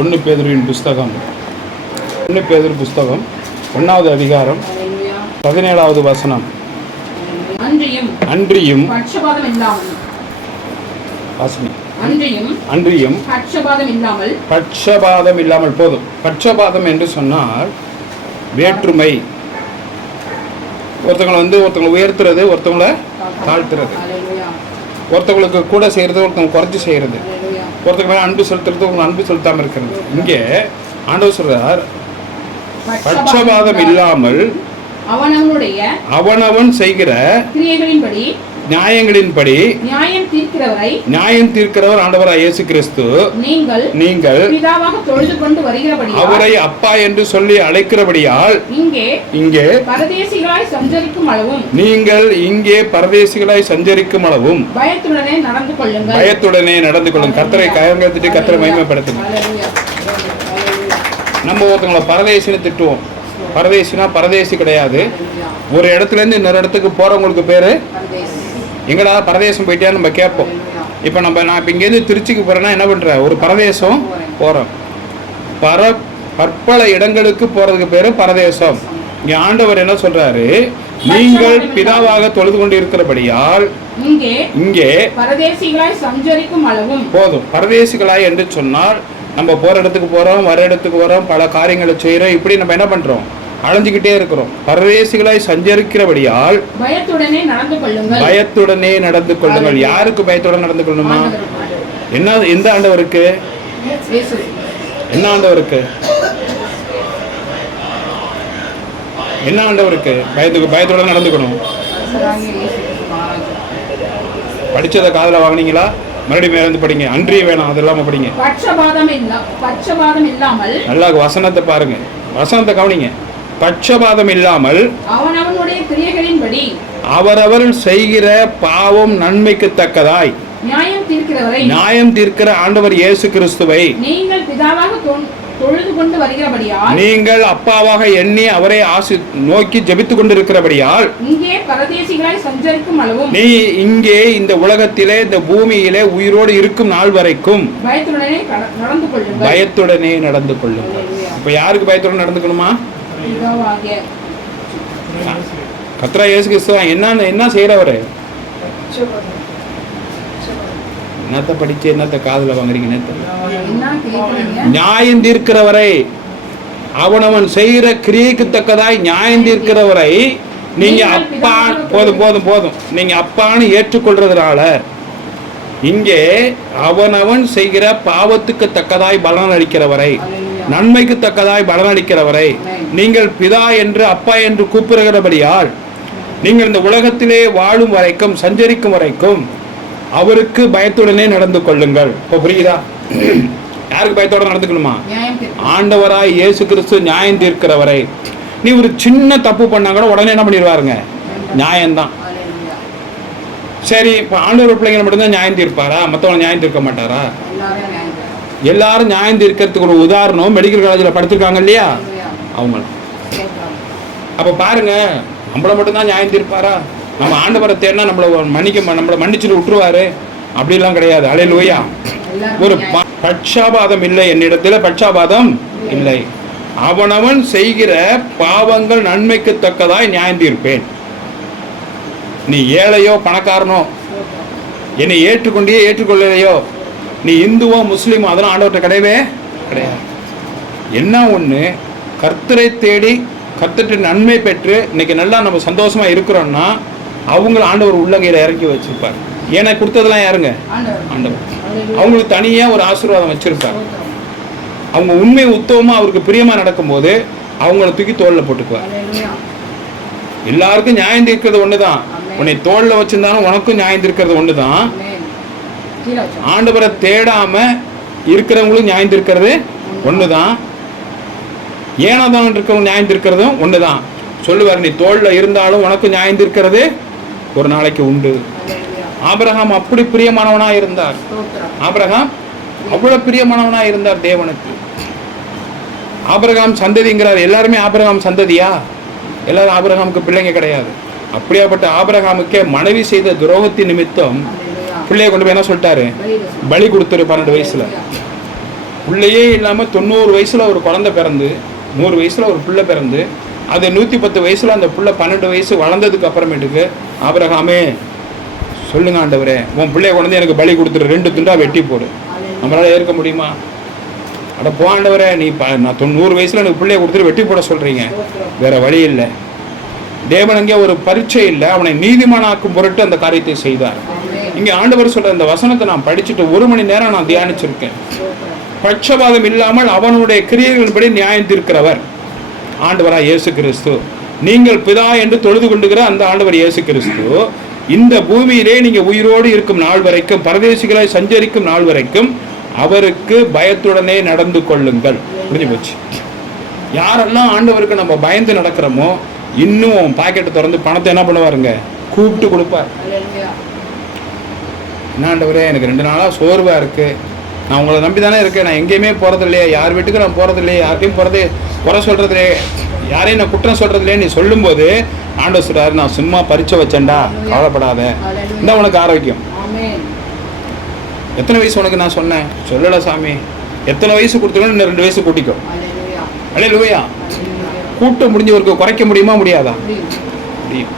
1 பேதுருவின் புஸ்தகம் 1 பேதுரு புஸ்தகம் 1வது அதிகாரம் 17வது வசனம். அன்றியும் பட்சபாதம் இல்லாமல் போதும். பட்சபாதம் என்று சொன்னால் வேற்றுமை, ஒருத்தவங்களை உயர்த்துறது, ஒருத்தவங்களை தாழ்த்துறது, ஒருத்தவங்களுக்கு கூட செய்யறது, ஒருத்தவங்க குறைச்சி செய்யறது, ஒருத்தவங்க அன்பு செலுத்துறது, ஒருத்தவங்க அன்பு செலுத்தாமல் இருக்கிறது. இங்கே ஆண்டவர் சொல்றார், பட்சபாதம் இல்லாமல் அவனவன் செய்கிற நியாயங்களின்படி நியாயம் தீர்க்கிறவர் ஆண்டவராய் இயேசு கிறிஸ்து. நீங்கள் அவரை அப்பா என்று சொல்லி அழைக்கிறபடியால் இங்கே நீங்கள் இங்கே பரதேசிகளாய் சஞ்சரிக்கும் அளவும் பயத்துடனே நடந்து கொள்ளும். கர்த்தரை கயங்கத்திட்டு கர்த்தரை மகிமைப்படுத்தும். நம்ம ஒருத்தவங்களை பரதேசின்னு திட்டுவோம். பரதேசினா பரதேசி கிடையாது. ஒரு இடத்துல இருந்து இன்னொரு இடத்துக்கு போறவங்களுக்கு பேரு எங்கடா பரதேசம் போயிட்டே நம்ம கேட்போம். இப்போ நான் இப்போ இங்கேருந்து திருச்சிக்கு போறேன்னா என்ன பண்ற, ஒரு பரதேசம் போறோம். பற்பல இடங்களுக்கு போறதுக்கு பேரு பரதேசம். இங்க ஆண்டவர் என்ன சொல்றாரு, நீங்கள் பிதாவாக தொழுது கொண்டு இருக்கிறபடியால் இங்கே பரதேசிகளாய் சஞ்சரிக்கும் அளவும் போதும். பரதேசிகளாய் என்று சொன்னால் நம்ம போற இடத்துக்கு போறோம், வர இடத்துக்கு வரோம், பல காரியங்களை செய்யறோம். இப்படி நம்ம என்ன பண்றோம், அலைஞ்சுக்கிட்டே இருக்கிறோம். பரதேசிகளாய் சஞ்சரிக்கிறபடியால் பயத்துடனே நடந்து கொள்ளுங்கள். யாருக்கு பயத்துடன் நடந்து கொள்ளணுமா? என்ன, எந்த ஆண்டவருக்கு? என்ன ஆண்டவருக்கு? என்ன ஆண்டவருக்கு பயத்துடன் நடந்துக்கணும்? படிச்சத காதுல வாங்கினீங்களா? மறுபடியும் மேல இருந்து படிங்க. அன்றிய வேணாம், அது இல்லாம படிங்க. பட்சபாதம் இல்லாமல் நல்லா வசனத்தை பாருங்க, வசனத்தை கவனிங்க. பட்சபாதம் இல்லாமல் அவரவர் செய்கிற பாவம் நன்மைக்கு தக்கதாய் நியாயம் தீர்க்கிற ஆண்டவர் இயேசு கிறிஸ்துவை நீங்கள் அப்பாவாக எண்ணி அவரை நோக்கி ஜெபித்துக் கொண்டிருக்கிறபடியால் நீ இங்கே இந்த உலகத்திலே, இந்த பூமியிலே உயிரோடு இருக்கும் நாள் வரைக்கும் பயத்துடனே நடந்து கொள்ளும். இப்ப யாருக்கு பயத்துடன் நடந்துக்கணுமா? கர்த்தர் இயேசு கிறிஸ்து என்ன செய்யறவரு? என்னத்த படிச்சு என்னத்த காதுல வாங்குறீங்க? நியாயம் தீர்க்கிறவரை, அவனவன் செய்கிற கிரியைக்கு தக்கதாய் நியாயம் தீர்க்கிறவரை நீங்க அப்பா, போதும் நீங்க அப்பான்னு ஏற்றுக்கொள்றதுனால இங்கே அவனவன் செய்கிற பாவத்துக்கு தக்கதாய் பலன் அளிக்கிறவரை, நன்மைக்கு தக்கதாய் பலன் அளிக்கிறவரை நீங்கள் பிதா என்று அப்பா என்று கூப்பிடுகிறபடியால் நீங்கள் இந்த உலகத்திலே வாழும் வரைக்கும், சஞ்சரிக்கும் வரைக்கும் அவருக்கு பயத்துடனே நடந்து கொள்ளுங்கள். இப்போ புரியுதா? யாருக்கு பயத்தோட நடந்துக்கணுமா? ஆண்டவராய் இயேசு கிறிஸ்து நியாயம் தீர்க்கிறவரை. நீ ஒரு சின்ன தப்பு பண்ணா கூட உடனே என்ன பண்ணிடுவாருங்க? நியாயம்தான். சரி, இப்போ ஆண்டவர் பிள்ளைங்க மட்டும்தான் நியாயம் தீர்ப்பாரா? மற்றவங்க நியாயம் தீர்க்க மாட்டாரா? எல்லாரும் நியாயம் தீர்க்கிறதுக்கு ஒரு உதாரணம் மெடிக்கல் காலேஜில் படிச்சிருக்காங்க இல்லையா, அவங்க. அப்போ பாருங்க, நம்மளை மட்டும்தான் நியாயம் தீர்ப்பாரா? நம்ம ஆண்டவரை தேடினா நம்மளை மன்னிச்சுட்டு விட்டுருவாரு? அப்படிலாம் கிடையாது. அல்லேலூயா. ஒரு பட்சபாதம் இல்லை என்னிடத்துல, பட்சபாதம் இல்லை. அவனவன் செய்கிற பாவங்கள் நன்மைக்கு தக்கதாய் நியாயம் தீர்ப்பேன். நீ ஏழையோ பணக்காரனோ, என்னை ஏற்றுக்கொள்ளலையோ, நீ இந்துவோ முஸ்லீமோ, அதெல்லாம் ஆண்டவர்கிட்ட கிடையவே கிடையாது. என்ன ஒன்று, கர்த்தரை தேடி கர்த்தர்கிட்ட நன்மை பெற்று இன்னைக்கு நல்லா நம்ம சந்தோஷமா இருக்கிறோம்னா அவங்கள ஆண்டவர் உள்ளங்கையில இறக்கி வச்சிருப்பார். ஏன்னா கொடுத்ததெல்லாம் யாருங்க? ஆண்டவர். அவங்களுக்கு தனியா ஒரு ஆசீர்வாதம் வச்சிருப்பார். அவங்க உண்மை உத்தவமா அவருக்கு பிரியமா நடக்கும்போது அவங்கள தூக்கி தோல்ல போட்டுக்குவார். எல்லாருக்கும் நியாயம் தீர்க்கிறது ஒண்ணுதான். உன்னை தோல்ல வச்சிருந்தாலும் உனக்கும் நியாயம் தீர்க்கிறது ஒண்ணுதான். ஆண்டவரை தேடாம இருக்கிறவங்களும் நியாயம் தீர்க்கிறது ஒண்ணுதான். ஏனாதான் இருக்கிறவங்க நியாயம் தீர்க்கிறதும் ஒண்ணுதான். சொல்லுவார், நீ தோல்ல இருந்தாலும் உனக்கு நியாயம் தீர்க்கிறது ஒரு நாளைக்கு உண்டு. ஆபிரகாம் அப்படி பிரியமானவனா இருந்தார். ஆபிரகாம் அவ்வளவு பிரியமானவனா இருந்தார் தேவனுக்கு. ஆபிரகாம் சந்ததிங்கிறார். எல்லாருமே ஆபிரகாம் சந்ததியா? எல்லாரும் ஆபிரகாமுக்கு பிள்ளைங்க கிடையாது. அப்படியாப்பட்ட ஆபிரகாமுக்கே மனைவி செய்த துரோகத்தின் நிமித்தம் பிள்ளைய கொண்டு போய் என்ன சொல்லிட்டாரு? பலி கொடுத்துரு 12 வயசுல. பிள்ளையே இல்லாமல் 90 வயசில் ஒரு குழந்தை பிறந்து, 100 வயசில் ஒரு பிள்ளை பிறந்து, அது 110 வயசில் அந்த பிள்ளை 12 வயசு வளர்ந்ததுக்கு அப்புறமேட்டுக்கு ஆபிரகாமே சொல்லுங்க ஆண்டவரே, உன் பிள்ளைய கொண்டு எனக்கு பலி கொடுத்துரு, 2 துண்டா வெட்டி போடு. நம்மளால ஏற்க முடியுமா? அட போ ஆண்டவரே, நான் 90 வயசில் எனக்கு பிள்ளைய கொடுத்துட்டு வெட்டி போட சொல்கிறீங்க, வேற வழி இல்லை. தேவன் அங்கே ஒரு பரீட்சை இல்லை, அவனை நீதிமானாக்கும் பொருட்டு அந்த காரியத்தை செய்தார். இங்கே ஆண்டவர் சொல்ற அந்த வசனத்தை நான் படிச்சுட்டு 1 மணி நேரம் நான் தியானிச்சிருக்கேன். பட்சபாதம் இல்லாமல் அவனுடைய கிரியைகளின்படி நியாயம் தீர்க்கிறவர் ஆண்டவராக இயேசு கிறிஸ்து. நீங்கள் பிதா என்று தொழுது கொண்டுகிற அந்த ஆண்டவர் இயேசு கிறிஸ்து இந்த பூமியிலே நீங்க உயிரோடு இருக்கும் நாள் வரைக்கும், பரதேசிகளாய் சஞ்சரிக்கும் நாள் வரைக்கும் அவருக்கு பயத்துடனே நடந்து கொள்ளுங்கள். புரிஞ்சு போச்சு. யாரெல்லாம் ஆண்டவருக்கு நம்ம பயந்து நடக்கிறோமோ இன்னும் பாக்கெட்டை திறந்து பணத்தை என்ன பண்ணுவாருங்க, கூப்பிட்டு கொடுப்பார். என்ன ஆண்டவரே, எனக்கு 2 நாளாக சோர்வாக இருக்குது, நான் உங்களை நம்பி தானே இருக்கேன், நான் எங்கேயுமே போகிறது இல்லையே, யார் வீட்டுக்கு நான் போகிறது இல்லையே, யார்கிட்டையும் போகிறது குறை சொல்கிறது இல்லையே, யாரையும் நான் குற்றம் சொல்கிறது இல்லையே, நீ சொல்லும்போது ஆண்டவர் சொல்கிறாரு, நான் சும்மா பரீட்சை வச்சேன்டா, கவலைப்படாத, இந்த உனக்கு ஆரோக்கியம். எத்தனை வயசு உனக்கு நான் சொன்னேன்? சொல்லலை சாமி. எத்தனை வயசு கொடுத்துக்கணும், இன்னும் 2 வயசு கூட்டிக்கும். அல்லேலூயா. கூட்ட முடிஞ்சவருக்கு குறைக்க முடியுமா? முடியாதா? முடியும்.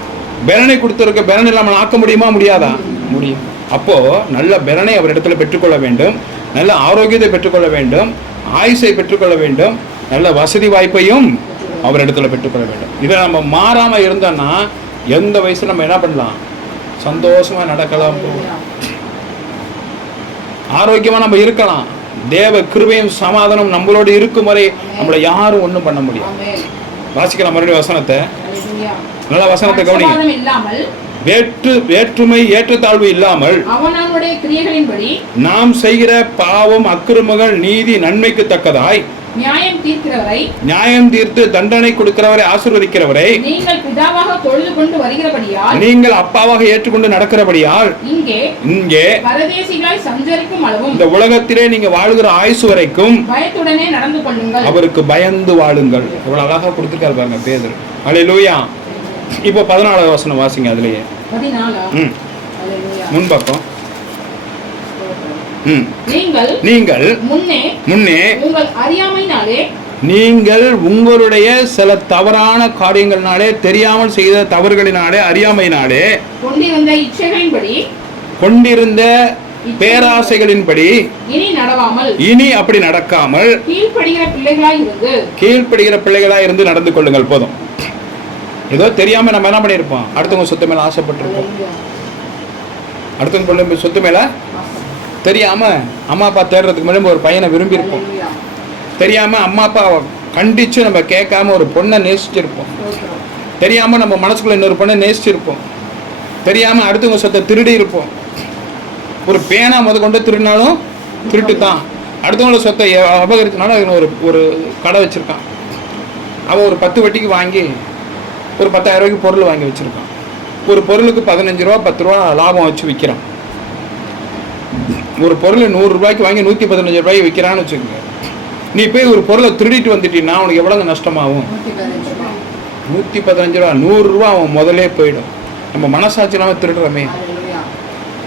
பெலனை கொடுத்தவருக்கு பெலன் இல்லாமல் ஆக்க முடியுமா? முடியாதா? முடியும். அப்போ நல்ல பெலனை அவர் இடத்துல பெற்றுக்கொள்ள வேண்டும், நல்ல ஆரோக்கியத்தை பெற்றுக்கொள்ள வேண்டும், ஆயுசை பெற்றுக்கொள்ள வேண்டும், நல்ல வசதி வாய்ப்பையும் அவர் இடத்துல பெற்றுக்கொள்ள வேண்டும். இதை நம்ம மாறாம இருந்தோம்னா எந்த வயசுல நம்ம என்ன பண்ணலாம்? சந்தோஷமா நடக்கலாம், ஆரோக்கியமா நம்ம இருக்கலாம். தேவ கிருபையும் சமாதானம் நம்மளோடு இருக்கும் வரை நம்மளை யாரும் ஒன்றும் பண்ண முடியும். வாசிக்கலாம் மறுபடியும் வசனத்தை, நல்ல வசனத்தை கவனிங்க. வேற்றுமை ஏற்றத்தாழ்வு இல்லாமல் அவனவனுடைய கிரியைகளின்படி நாம் செய்கிற பாவம் அக்கிரமங்கள் நீதி நன்மைக்கு தக்கதாய் நியாயம் தீர்த்து தண்டனை கொடுக்கிறவரை ஆசீர்வதிக்கிறவரை நீங்கள் பிதாவாக தொழுது கொண்டு வருகிறபடியால், நீங்கள் அப்பாவாக ஏற்றுக்கொண்டு நடக்கிறபடியால், இங்கே பரதேசிகளாய் சஞ்சரிக்கும் அளவும் இந்த உலகத்திலே நீங்க வாழுகிற ஆயுசு வரைக்கும் பயத்துடனே நடந்து கொள்ளுங்கள், அவருக்கு பயந்து வாழுங்கள். எவ்வளவு அழகா கொடுத்துருக்காரு பாருங்க பேதுரு. அல்லேலூயா. இப்போ 14வது வசனம் வாசிங்க. அதுலயே 14 முன்பக்கம். நீங்கள் முன்னே உங்கள் அறியாமையினாலே, நீங்கள் உங்களுடைய சில தவறான காரியங்களினாலே, தெரியாமல் செய்த தவறுகளினாலே, அறியாமையினாலே கொண்டிருந்த பேராசைகளின்படி இனி அப்படி நடக்காமல் கீழ்ப்படுகிற பிள்ளைகளாய் இருந்து நடந்து கொள்ளுங்கள். போதும். ஏதோ தெரியாம நம்ம என்ன பண்ணியிருப்போம், அடுத்தவங்க சொத்து மேல ஆசைப்பட்டிருப்போம், அடுத்தவங்க சொத்து மேல தெரியாம அம்மா அப்பா தேடுறதுக்கு மேலே ஒரு பையனை விரும்பி இருப்போம், தெரியாம அம்மா அப்பா கண்டிச்சு நம்ம கேட்காம ஒரு பொண்ணை நேசிச்சிருப்போம், தெரியாம நம்ம மனசுக்குள்ள இன்னொரு பொண்ணை நேசிச்சிருப்போம், தெரியாம அடுத்தவங்க சொத்தை திருடி இருப்போம். ஒரு பேனா கொண்டு திருடினாலும் திருட்டு தான். அடுத்தவங்களோட சொத்தை அபகரிச்சனாலும் அவன் ஒரு கடை வச்சிருக்கான், அவன் ஒரு 10 வட்டிக்கு வாங்கி ஒரு 10,000 ரூபாய்க்கு பொருள் வாங்கி வச்சிருக்கான். ஒரு பொருளுக்கு 15 ரூபா 10 ரூபா லாபம் வச்சு விற்கிறான். ஒரு பொருளை 100 ரூபாய்க்கு வாங்கி 115 ரூபாய்க்கு விற்கிறான்னு வச்சுக்கோங்க. நீ போய் ஒரு பொருளை திருடிட்டு வந்துட்டீங்கன்னா அவனுக்கு எவ்வளவு நஷ்டமாகும்? 115 ரூபா. 100 ரூபா அவன் முதலே போயிடும். நம்ம மனசாட்சி இல்லாமல் திருடுறோமே.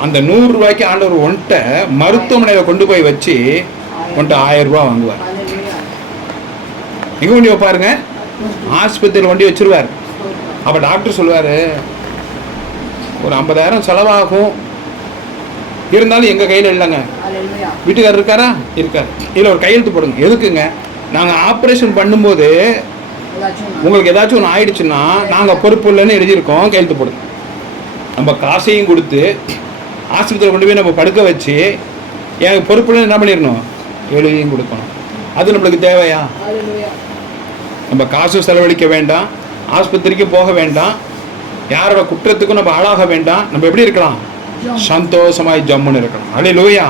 அந்த 100 ரூபாய்க்கு ஆண்டவர் ஒன்ட்ட மருத்துவமனையில் கொண்டு போய் வச்சு ஒன்ட்ட 1000 ரூபா வாங்குவார். எங்க வண்டி வைப்பாருங்க? ஆஸ்பத்திரியில் வண்டி வச்சிருவார். அப்போ டாக்டர் சொல்லுவார், ஒரு 50,000 செலவாகும், இருந்தாலும் எங்கள் கையில் இல்லைங்க. வீட்டுக்காரர் இருக்காரா? இருக்கார். இதில் ஒரு கையெழுத்து போடுங்க. எதுக்குங்க? நாங்கள் ஆப்ரேஷன் பண்ணும்போது உங்களுக்கு ஏதாச்சும் ஒன்று ஆயிடுச்சுன்னா நாங்கள் பொறுப்பு இல்லைன்னு எழுதியிருக்கோம், கையெழுத்து போடுங்க. நம்ம காசையும் கொடுத்து ஆஸ்பத்திரியில் கொண்டு போய் நம்ம படுக்க வச்சு எனக்கு பொறுப்பு இல்லைன்னு என்ன பண்ணிடணும்? எழுதியும் கொடுக்கணும். அது நம்மளுக்கு தேவையா? நம்ம காசு செலவழிக்க வேண்டாம், ஆஸ்பத்திரிக்கு போக வேண்டாம், யாரோட குற்றத்துக்கும் நம்ம ஆளாக வேண்டாம். நம்ம எப்படி இருக்கலாம்? சந்தோஷமாய் ஜம்முன்னு இருக்கணும். அல்லேலூயா,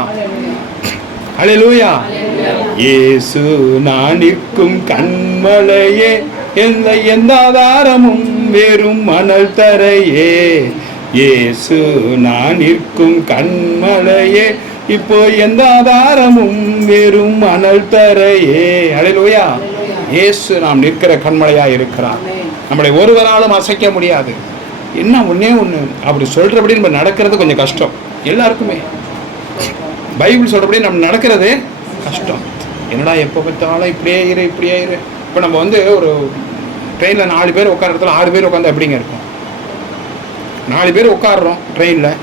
அல்லேலூயா. இயேசு நான் நிற்கும் கண்மலையே, எந்த ஆதாரமும் வெறும் மணல் தரையே. இயேசு நான் நிற்கும் கண்மலையே, இப்போ எந்த ஆதாரமும் வெறும் மணல் தரையே. அல்லேலூயா. இயேசு நாம் நிற்கிற கண்மலையா இருக்கிறார். நம்மளை ஒருவராலும் அசைக்க முடியாது. என்ன ஒன்னே ஒன்று அப்படி சொல்றபடி நம்ம நடக்கிறது கொஞ்சம் கஷ்டம் எல்லாருக்குமே. பைபிள் சொல்றபடி நம்ம நடக்கிறது கஷ்டம். என்னடா எப்போ பார்த்தாலும் இப்படியே இரு. இப்போ நம்ம வந்து ஒரு ட்ரெயினில் 4 பேர் உட்கார இடத்துல 6 பேர் உட்காந்து எப்படிங்க இருக்கும்? 4 பேர் உட்காடுறோம் ட்ரெயினில்,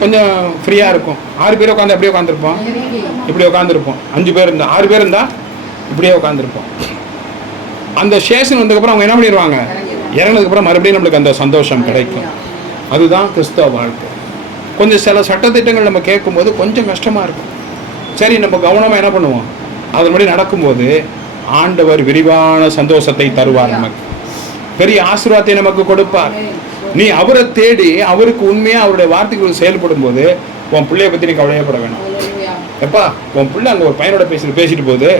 கொஞ்சம் ஃப்ரீயாக இருக்கும். 6 பேர் உட்காந்து எப்படியே உட்காந்துருப்போம், இப்படி உட்காந்துருப்போம். 5 பேர் இருந்தால் 6 பேர் இருந்தால் இப்படியே உட்காந்துருப்போம். அந்த ஸ்டேஷன் வந்ததுக்கப்புறம் அவங்க என்ன பண்ணிடுவாங்க, இறங்கினதுக்கப்புறம் மறுபடியும் நம்மளுக்கு அந்த சந்தோஷம் கிடைக்கும். அதுதான் கிறிஸ்தவ வாழ்க்கை. கொஞ்சம் சில சட்டத்திட்டங்கள் நம்ம கேட்கும்போது கொஞ்சம் கஷ்டமாக இருக்கும். சரி, நம்ம கவனமாக என்ன பண்ணுவோம், அதன்படி நடக்கும்போது ஆண்டவர் விரிவான சந்தோஷத்தை தருவார், நமக்கு பெரிய ஆசீர்வாதத்தை நமக்கு கொடுப்பார். நீ அவரை தேடி அவருக்கு உண்மையாக அவருடைய வார்த்தைகள் செயல்படும் போது உன் பிள்ளைய பற்றி நீ கவலையப்பட வேணாம். எப்பா உன் பிள்ளை அங்கே ஒரு பையனோட பேசிட்டு போகுது,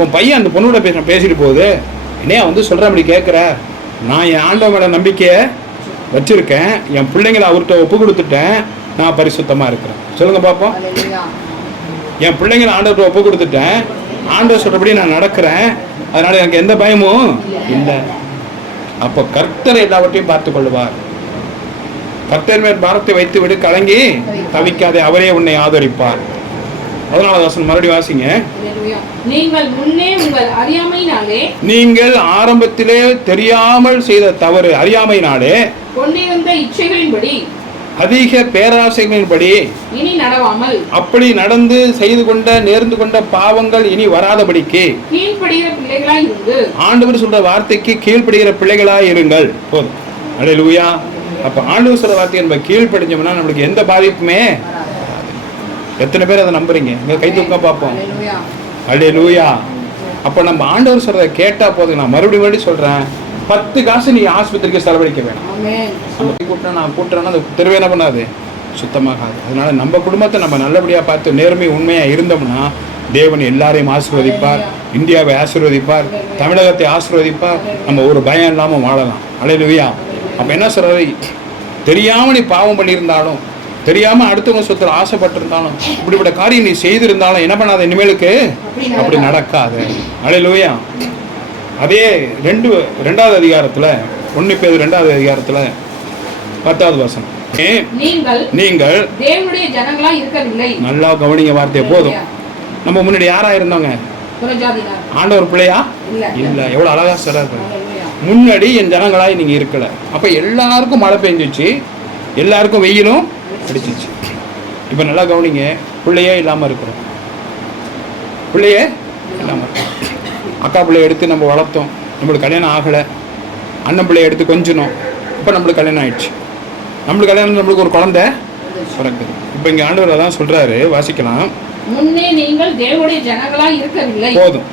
உன் பையன் அந்த பொண்ணோட பேசிட்டு போகுது, என்னையா வந்து சொல்கிற அப்படி கேட்குற? நான் என் ஆண்டவன் மேலே நம்பிக்கையை வச்சுருக்கேன், என் பிள்ளைங்களை அவர்கிட்ட ஒப்பு கொடுத்துட்டேன், நான் பரிசுத்தமாக இருக்கிறேன். சொல்லுங்கள் பார்ப்போம். என் பிள்ளைங்களை ஆண்டவர்கிட்ட ஒப்பு கொடுத்துட்டேன், ஆண்டவர் சொல்கிறபடி நான் நடக்கிறேன், அதனால் எனக்கு எந்த பயமும் இல்லை. அப்போ கர்த்தர் எல்லாவற்றையும் பார்த்து கொள்வார். கர்த்தர் மேல் பாரத்தை வைத்து விடு, கலங்கி தவிக்காதே, அவரே உன்னை ஆதரிப்பார். 14வது வசனம் மறுபடியும் வாசிங்க. நீங்கள் முன்னே உங்கள் அறியாமையினாலே, நீங்கள் ஆரம்பத்திலே தெரியாமல் செய்த தவறு, அறியாமையினாலே கொண்டிருந்த இச்சைகளின்படி, அதிக பேராசைகளின்படி இனி நடவாமல், அப்படி நடந்து செய்து கொண்ட நேர்ந்து கொண்ட பாவங்கள் இனி வராதபடிக்கு கீழ்ப்படுகிற பிள்ளைகளாய் இருந்து, ஆண்டவர் சொல்ற வார்த்தைக்கு கீழ்ப்படுகிற பிள்ளைகளாய் இருங்கள். போதும். அல்லேலூயா. அப்ப ஆண்டவர் சொல்ற வார்த்தையை நம்ம கீழ்ப்படிஞ்சோம்னா நம்மளுக்கு எந்த பாதிப்புமே. எத்தனை பேர் அதை நம்புறீங்க? இங்க கை தூக்க பார்ப்போம். அல்லேலூயா. அப்ப நம்ம ஆண்டவர் சொல்றதை கேட்டா போதும். நான் மறுபடியும் சொல்றேன், 10 காசு நீ ஆஸ்பத்திரிக்கு செலவழிக்க வேணாம். நான் கூட்டுறேன்னா அந்த தெருவே என்ன பண்ணாது, சுத்தமாகாது. அதனால நம்ம குடும்பத்தை நம்ம நல்லபடியா பார்த்து நேர்மை உண்மையா இருந்தோம்னா தேவன் எல்லாரையும் ஆசீர்வதிப்பார், இந்தியாவை ஆசீர்வதிப்பார், தமிழகத்தை ஆசீர்வதிப்பார். நம்ம ஒரு பயம் இல்லாம வாழலாம். அல்லேலூயா. அப்ப என்ன சொல்றது, தெரியாம நீ பாவம் பண்ணியிருந்தாலும், தெரியாம அடுத்தவங்க சொத்துல ஆசைப்பட்டிருந்தாலும், இப்படிப்பட்ட காரியம் நீ செய்திருந்தாலும் என்ன பண்ணாத, இனிமேலுக்கு அப்படி நடக்காது. அல்லேலூயா. அதே 2வது அதிகாரத்துல 1 பேதுரு 2வது அதிகாரத்துல 10வது வசனம், நீங்கள் தேவனுடைய ஜனங்களா இருக்கவில்லை. நல்லா கவனிங்க வார்த்தையை. போதும். நம்ம முன்னாடி யாரா இருந்தோங்க? ஆண்டவர் பிள்ளையா இல்ல. எவ்வளவு அழகா சொல்றாரு. முன்னாடி என் ஜனங்களாய் நீங்க இருக்கல. அப்ப எல்லாருக்கும் மழை பெஞ்சிச்சு, எல்லாருக்கும் வெயிலும் அடிச்சிச்சு. இப்ப நல்லா கவனிங்க, பிள்ளையே இல்லாம இருக்கிறோம். பிள்ளையே இல்லாம இருக்கிறோம். அக்கா பிள்ளைய எடுத்து நம்ம வளர்த்தோம், நம்மளுக்கு கல்யாணம் ஆகலை. அண்ணன் பிள்ளைய எடுத்து கொஞ்சணும், இப்போ நம்மளுக்கு கல்யாணம் ஆயிடுச்சு. நம்மளுக்கு கல்யாணம், நம்மளுக்கு ஒரு குழந்தை பிறக்குது. இப்போ இங்கே ஆண்டவர் அதான் சொல்கிறாரு, வாசிக்கலாம். முன்னே நீங்கள் தேவனுடைய ஜனங்களாய் இருக்கவில்லை. போதும்.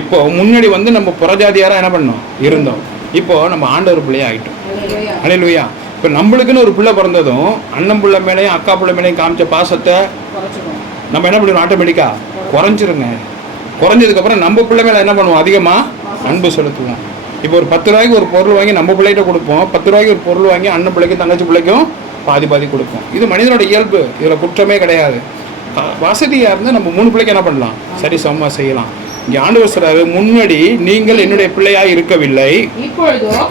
இப்போ முன்னாடி வந்து நம்ம புறஜாதியாராக என்ன பண்ணோம், இருந்தோம். இப்போ நம்ம ஆண்டவர் பிள்ளையா ஆகிட்டோம். அல்லேலூயா. இப்போ நம்மளுக்குன்னு ஒரு பிள்ளை பிறந்ததும் அண்ணன் பிள்ளை மேலேயும் அக்கா பிள்ளை மேலேயும் காமிச்ச பாசத்தை நம்ம என்ன பண்ணுவோம், ஆட்டோமேட்டிக்காக குறைஞ்சிருங்க. குறைஞ்சதுக்கப்புறம் நம்ம பிள்ளை மேலே என்ன பண்ணுவோம், அதிகமாக அன்பு செலுத்துவோம். இப்போ ஒரு 10 ரூபாய்க்கு ஒரு பொருள் வாங்கி நம்ம பிள்ளைகிட்ட கொடுப்போம், 10 ரூபாய்க்கு ஒரு பொருள் வாங்கி அண்ணன் பிள்ளைக்கும் தங்கச்சி பிள்ளைக்கும் பாதி கொடுப்போம். இது மனிதனோட இயல்பு, இதில் குற்றமே கிடையாது. வசதியாக இருந்தால் நம்ம 3 பிள்ளைக்கு என்ன பண்ணலாம், சரி சமமாக செய்யலாம். இங்கே ஆண்டவர் சொல்றாரு, முன்னாடி நீங்கள் என்னுடைய பிள்ளையாய் இருக்கவில்லை,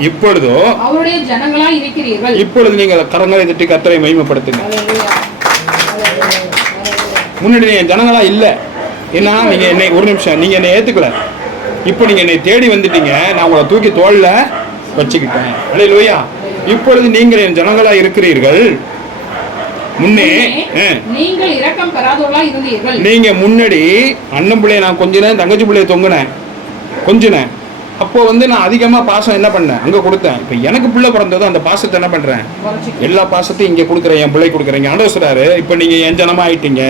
இப்பொழுதோ அவருடைய ஜனங்களாய் இருக்கிறீர்கள். இப்பொழுது நீங்கள் கரங்களை தட்டி கர்த்தரை மகிமைப்படுத்துங்க. முன்னாடி என் ஜனங்களா இல்லை. ஏன்னா நீங்க என்னை, ஒரு நிமிஷம், நீங்க என்னை ஏத்துக்கல. இப்போ நீங்க என்னை தேடி வந்துட்டீங்க, நான் உங்களை தூக்கி தோல்ல வச்சுக்கிட்டேன். அல்லேலூயா. இப்பொழுது நீங்கள் என் ஜனங்களா இருக்கிறீர்கள். முன்னே நீங்கள் இரக்கம் பெறாதவர்களா இருந்தீர்கள். நீங்க முன்னாடி அண்ணன் பிள்ளைய நான் கொஞ்சினேன், தங்கச்சி பிள்ளைய கொஞ்சினேன். அப்போ வந்து நான் அதிகமாக பாசம் என்ன பண்ணேன், அங்கே கொடுத்தேன். இப்போ எனக்கு பிள்ளை பிறந்ததும் அந்த பாசத்தை என்ன பண்ணுறேன், எல்லா பாசத்தையும் இங்கே கொடுக்குறேன், என் பிள்ளை கொடுக்குறேன். இங்கே ஆண்டவர் சொல்றாரு, இப்போ நீங்கள் என் ஜனமா ஆயிட்டீங்க.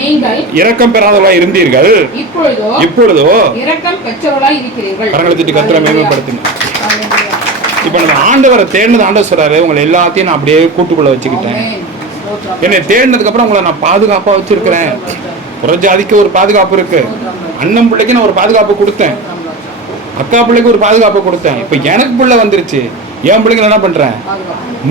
நீங்கள் இரக்கம் பெறாதவர்களா இருந்தீர்கள், இப்பொழுதோ இரக்கம் பெற்றவர்களா இருக்கிறீர்கள். கரங்களை தட்டி கர்த்தரை மேம்படுத்துங்க. இப்போ நம்ம ஆண்டவரை தேடினது, ஆண்டவர் சொல்றாரு, உங்களை எல்லாத்தையும் நான் அப்படியே கூட்டுக்குள்ள வச்சுக்கிட்டேன். என்னை தேடினதுக்கு அப்புறம் உங்களை நான் பாதுகாப்பா வச்சிருக்கிறேன். புறஜாதிக்கு ஒரு பாதுகாப்பு இருக்கு, அண்ணன் பிள்ளைக்கு நான் ஒரு பாதுகாப்பு கொடுத்தேன், அக்கா பிள்ளைக்கு ஒரு பாதுகாப்பு கொடுத்தேன். இப்போ எனக்கு பிள்ளை வந்துருச்சு, என் பிள்ளைங்க என்ன பண்றேன்,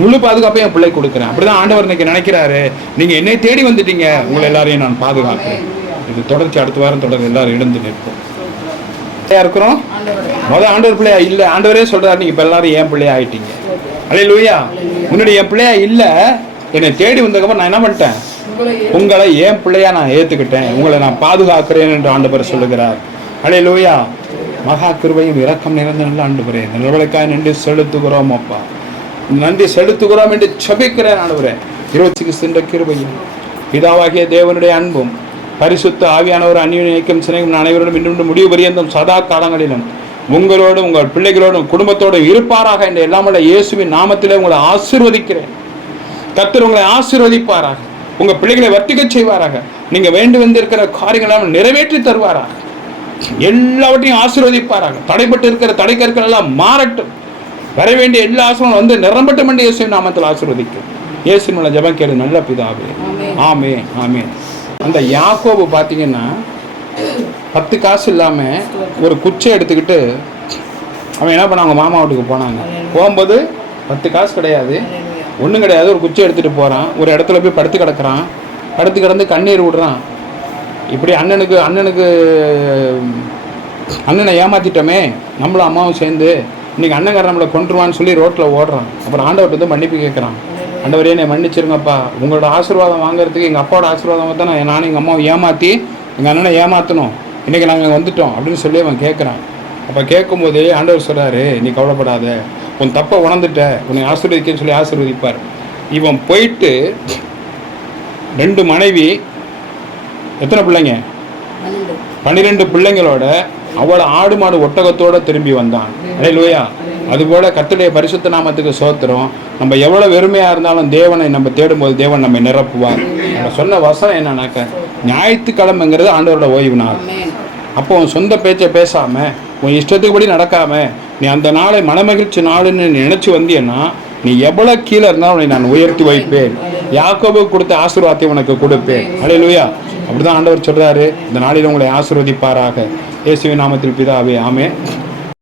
முழு பாதுகாப்பை என் பிள்ளை கொடுக்குறேன். அப்படிதான் ஆண்டவர் இன்னைக்கு நினைக்கிறாரு, நீங்க என்னை தேடி வந்துட்டீங்க, உங்களை எல்லாரையும் நான் பாதுகாக்கிறேன். இது தொடர்ச்சி அடுத்த வாரம் தொடர்ந்து எல்லாரும் எழுந்து நிற்போம். இருக்கிறோம் ஆண்டவர் பிள்ளையா இல்ல, ஆண்டவரே சொல்றாரு, நீங்க இப்ப எல்லாரும் என் பிள்ளையா ஆயிட்டீங்க. அல்லேலூயா. முன்னாடி என் பிள்ளையா இல்ல, என்னை தேடி வந்ததுக்கப்புறம் நான் என்ன பண்ணிட்டேன், உங்களை ஏன் பிள்ளையா நான் ஏத்துக்கிட்டேன், உங்களை நான் பாதுகாக்கிறேன் என்று ஆண்டவர் சொல்லுகிறார். அல்லேலூயா. மகா கிருபையும் இரக்கம் நிறைந்த நல்ல ஆண்டவரே, இந்த நிலவலுக்காக நன்றி செலுத்துகிறோம் அப்பா, நன்றி செலுத்துகிறோம் என்று செபிக்கிறேன் ஆண்டவரே. 26 கிருபையும் பிதாவாகிய தேவனுடைய அன்பும் பரிசுத்த ஆவியானவர் அந்நியக்கும் சினையும் அனைவரோடும் இன்று முடிவு பரியந்தம் சதா காலங்களிலும் உங்களோடும் உங்கள் பிள்ளைகளோடும் குடும்பத்தோடும் இருப்பாராக என்று எல்லாமல்ல இயேசுவின் நாமத்திலே உங்களை ஆசீர்வதிக்கிறேன். கர்த்தர் உங்களை ஆசீர்வதிப்பாராக, உங்க பிள்ளைகளை வர்த்திக்க செய்வாராக, நீங்க வேண்டி வந்திருக்கிற காரியங்கள் நிறைவேற்றி தருவாராக, எல்லாவற்றையும் ஆசீர்வதிப்பாராக. தடைப்பட்டு இருக்கிற தடைக்கற்கள் எல்லாம் மாறட்டும், வர வேண்டிய எல்லா ஆசீர்வாதம் வந்து நிரம்பட்டும் என்று இயேசுவின் நாமத்தில் ஆசீர்வதிக்கும். இயேசுவின் மூலம் ஜெபம் கேளு நல்ல பிதாவே. ஆமே ஆமே. அந்த யாக்கோபு பார்த்தீங்கன்னா 10 காசு இல்லாமல் ஒரு குச்சை எடுத்துக்கிட்டு அவன் என்ன பண்ண, அவங்க மாமா வீட்டுக்கு போனாங்க. போகும்போது 10 காசு கிடையாது, ஒன்றும் கிடையாது, ஒரு குச்சை எடுத்துகிட்டு போகிறான். ஒரு இடத்துல போய் படுத்து கிடக்கிறான். படுத்து கிடந்து கண்ணீர் விடுறான். இப்படி அண்ணனை ஏமாற்றிட்டோமே, நம்மளும் அம்மாவும் சேர்ந்து இன்றைக்கி அண்ணங்கார நம்மளை கொண்டுருவான்னு சொல்லி ரோட்டில் ஓடுறான். அப்புறம் ஆண்டவர்கிட்ட வந்து மன்னிப்பு கேட்குறான். ஆண்டவரே என்னை மன்னிச்சிருங்கப்பா, உங்களோட ஆசீர்வாதம் வாங்குறதுக்கு எங்கள் அப்பாவோட ஆசீர்வாதம் தான் நானும் எங்கள் அம்மாவை ஏமாற்றி எங்கள் அண்ணனை ஏமாற்றணும், இன்றைக்கி நாங்கள் வந்துட்டோம் அப்படின்னு சொல்லி அவன் கேட்குறான். அப்போ கேட்கும்போது ஆண்டவர் சொல்கிறாரு, நீ கவலைப்படாத, உன் தப்பை உணர்ந்துட்ட, உன்னை ஆசீர்வதிக்கன்னு சொல்லி ஆசீர்வதிப்பார். இவன் போயிட்டு 2 மனைவி, எத்தனை பிள்ளைங்க, 12 பிள்ளைங்களோட அவளை ஆடு மாடு ஒட்டகத்தோடு திரும்பி வந்தான். அல்லேலூயா. அதுபோல் கர்த்தருடைய பரிசுத்த நாமத்துக்கு சோத்திரம். நம்ம எவ்வளோ வெறுமையாக இருந்தாலும் தேவனை நம்ம தேடும்போது தேவன் நம்ம நிரப்புவார். நம்ம சொன்ன வசனம் என்னன்னாக்க, ஞாயிற்றுக்கிழமைங்கிறது ஆண்டவரோட ஓய்வு நாள். அப்போ உன் சொந்த பேச்சை பேசாமல், உன் இஷ்டத்துக்குபடி நடக்காமல், நீ அந்த நாளை மனமகிழ்ச்சி நாளுன்னு நினச்சி வந்தீன்னா நீ எவ்வளோ கீழே இருந்தாலும் உன்னை நான் உயர்த்தி வைப்பேன், யாக்கோபுக்கு கொடுத்த ஆசீர்வாதத்தை உனக்கு கொடுப்பேன். அல்லேலூயா. அப்படிதான் ஆண்டவர் சொல்கிறாரு. இந்த நாளில் உங்களை ஆசீர்வதிப்பாராக. இயேசுவின் நாமத்தில் பிதாவே. ஆமென்.